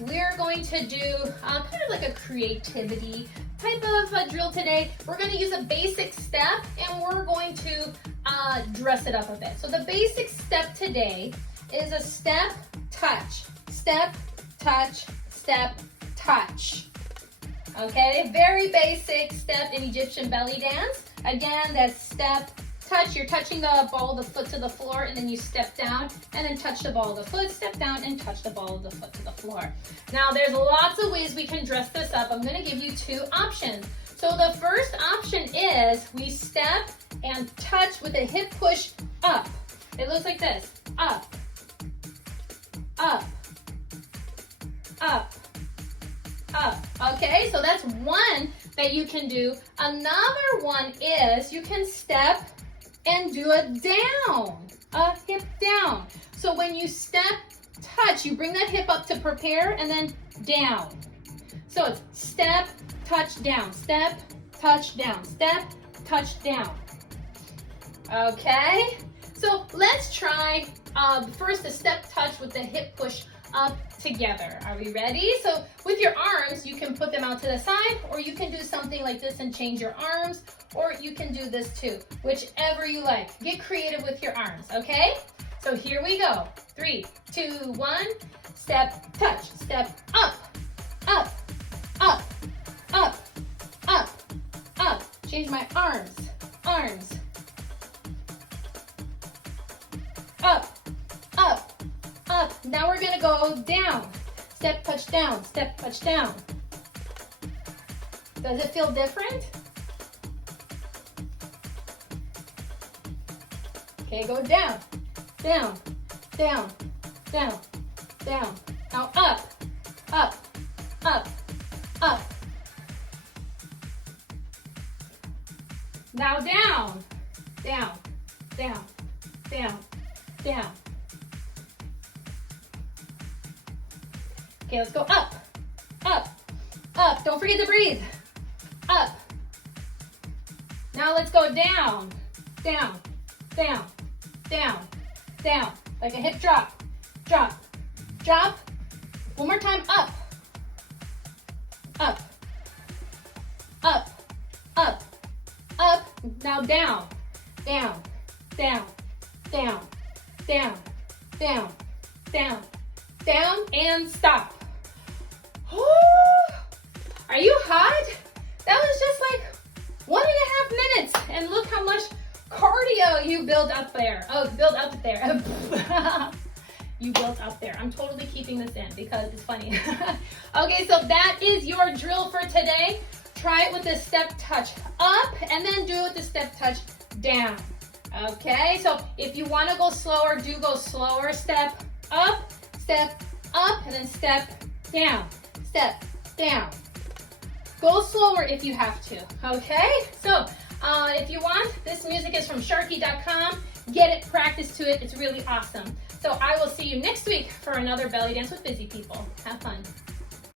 we're going to do kind of like a creativity type of a drill today. We're going to use a basic step and we're going to dress it up a bit. So the basic step today is a step, touch, step, touch, step, touch. Okay, very basic step in Egyptian belly dance. Again, that's step, touch. You're touching the ball of the foot to the floor, and then you step down and then touch the ball of the foot, step down and touch the ball of the foot to the floor. Now, there's lots of ways we can dress this up. I'm going to give you two options. So the first option is we step and touch with a hip push up. It looks like this, up, up, up, up. Okay, so that's one that you can do. Another one is you can step and do a down, a hip down. So when you step, touch, you bring that hip up to prepare and then down. So it's step, touch, down, step, touch, down, step, touch, down. Okay, so let's try first the step touch with the hip push up together. Are we ready? So with your arms, you can put them out to the side, or you can do something like this and change your arms, or you can do this too, whichever you like. Get creative with your arms, okay? So here we go. 3, 2, 1, step, touch, step, up, up, up, up, up, up. Change my arms, arms, up, up, up. Now we're gonna go down. Step, touch, down, step, touch, down. Does it feel different? Okay, go down, down, down, down, down. Now up, up, up, up. Now down, down, down, down, down. Okay, let's go up, up, up. Don't forget to breathe. Up. Now let's go down, down, down, down, down. Like a hip drop, drop, drop. One more time, up, up, up, up, up. Now down, down, down, down, down, down, down, down, and stop. Are you hot? That was just like 1.5 minutes, and look how much cardio you built up there. Oh, built up there. You built up there. I'm totally keeping this in because it's funny. Okay, so that is your drill for today. Try it with the step touch up, and then do it with the step touch down. Okay, so if you want to go slower, do go slower. Step, and then step down, step down. Go slower if you have to, okay? So if you want, this music is from Sharky.com. Get it, practice to it. It's really awesome. So I will see you next week for another Belly Dance with Busy People. Have fun.